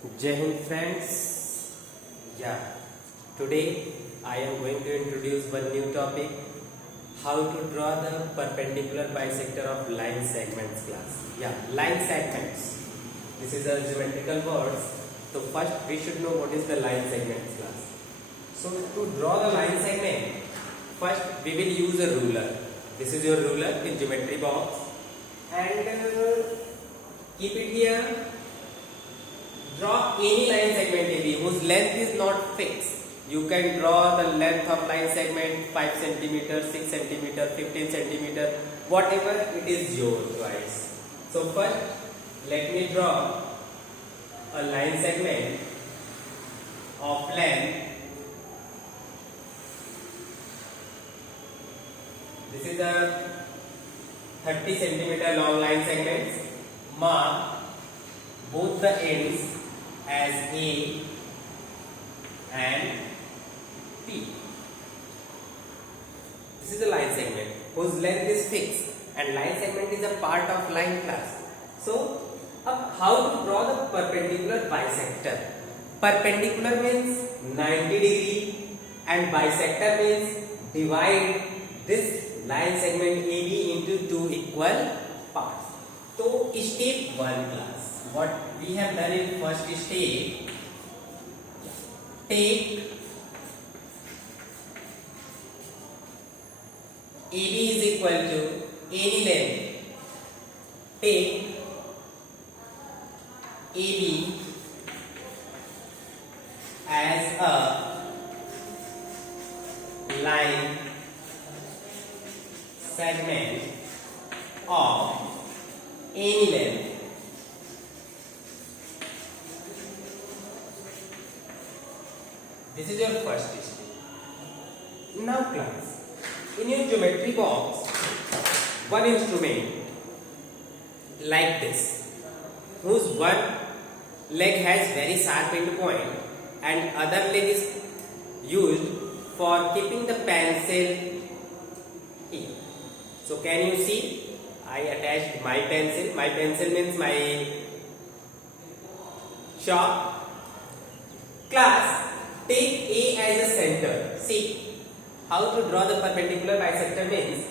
Jai Hind friends. Yeah, today I am going to introduce one new topic, how to draw the perpendicular bisector of line segments class. Yeah, line segments. This is a geometrical words. So first we should know what is the line segments class. So to draw the line segment, first we will use a ruler. This is your ruler in geometry box and keep it here. Draw any line segment AB whose length is not fixed. You can draw the length of line segment 5 cm, 6 cm, 15 cm, whatever it is your choice. So first let me draw a line segment of length. This is a 30 cm long line segment. Mark both the ends as A and P. This is a line segment whose length is fixed and line segment is a part of line class. So, how to draw the perpendicular bisector? Perpendicular means 90 degree and bisector means divide this line segment AB into two equal parts. So, step 1 class. What we have done in first step, take AB is equal to any length. Take AB as a line segment of any length. This is your first step. Now class, in your geometry box, one instrument like this, whose one leg has very sharp end point and other leg is used for keeping the pencil here. So can you see, I attached my pencil. My pencil means my sharp. Class, take A as a center. See, how to draw the perpendicular bisector means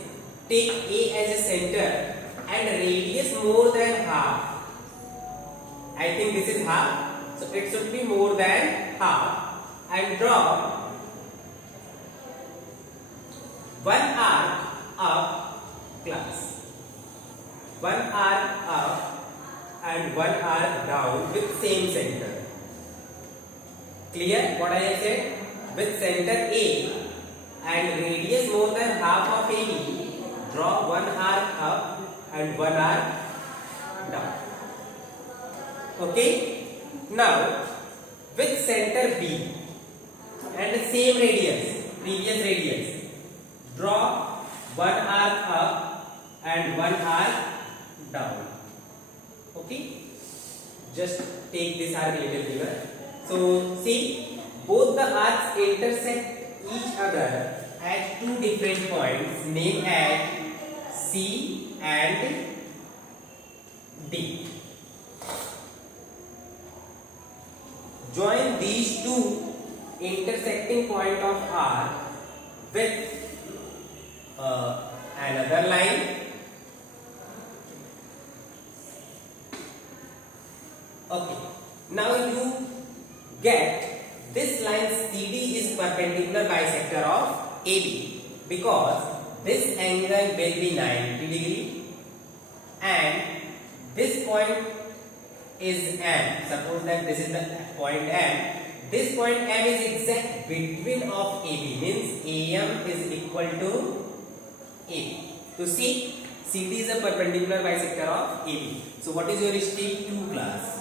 take A as a center and radius more than half. I think this is half, so it should be more than half, and draw one arc up, class. One arc up and one arc down with same center. Clear what I have said? With center A and radius more than half of AB, draw one arc up and one arc down. Okay? Now, with center B and the same radius, previous radius, draw one arc up and one arc down. Okay? Just take this arc a little bigger. So, see, both the arcs intersect each other at two different points named as C and D. Join these two intersecting point of arc with another line. Okay, now you get this line CD is perpendicular bisector of AB because this angle will be 90 degree and this point is M. Suppose that this is the point M. This point M is exact between of AB, means AM is equal to AB. So see, CD is a perpendicular bisector of AB. So what is your step 2 class?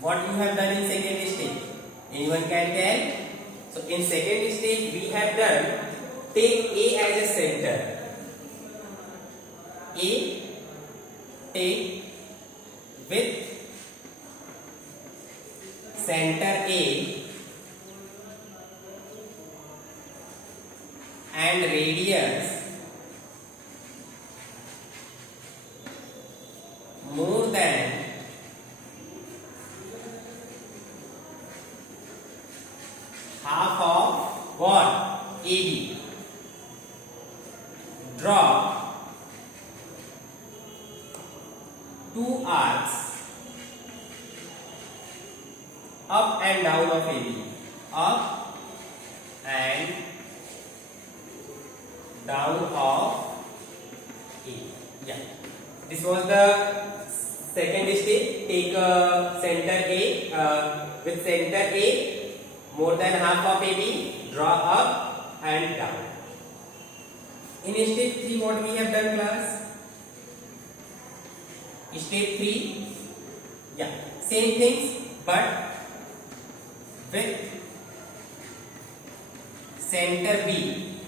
What you have done in second step? Anyone can tell? So in second stage we have done, take A as a center. A, take with center A and radius more than two arcs up and down of AB. Up and down of A. Yeah. This was the second step. Take center A. With center A, more than half of AB, draw up and down. In step 3, what we have done, class? Step 3, yeah, same things, but with center B.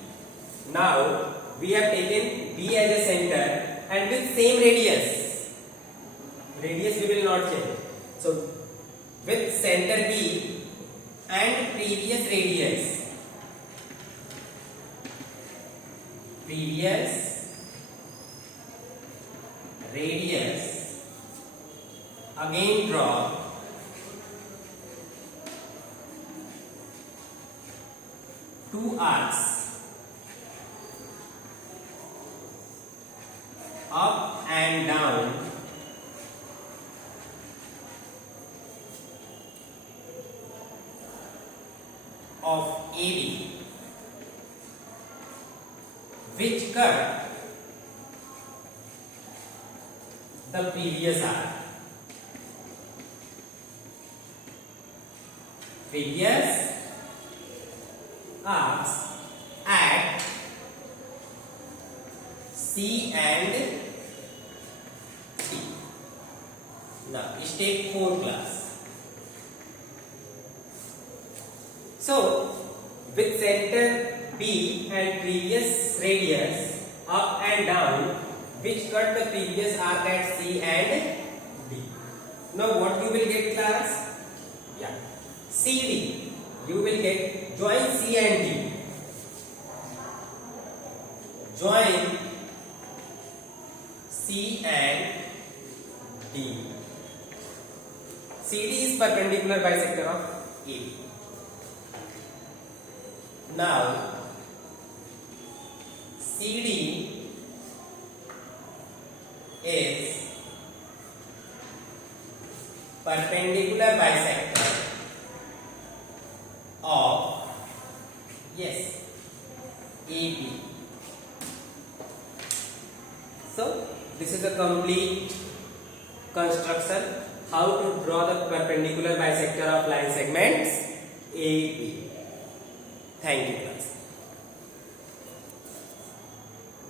Now we have taken B as a center and with same radius. Radius we will not change. So with center B and previous radius. Again draw two arcs up and down of AB, which cut the previous arc. Previous arcs at C and D. Now, step 4, class. So, with center B and previous radius up and down, which cut the previous arc at C and D. Now, what you will get, class? Yeah, CD. You will get join C and D. Join C and D. CD is perpendicular bisector of AB. Now, CD is perpendicular bisector of, yes, AB. So, this is a complete construction how to draw the perpendicular bisector of line segments AB. Thank you.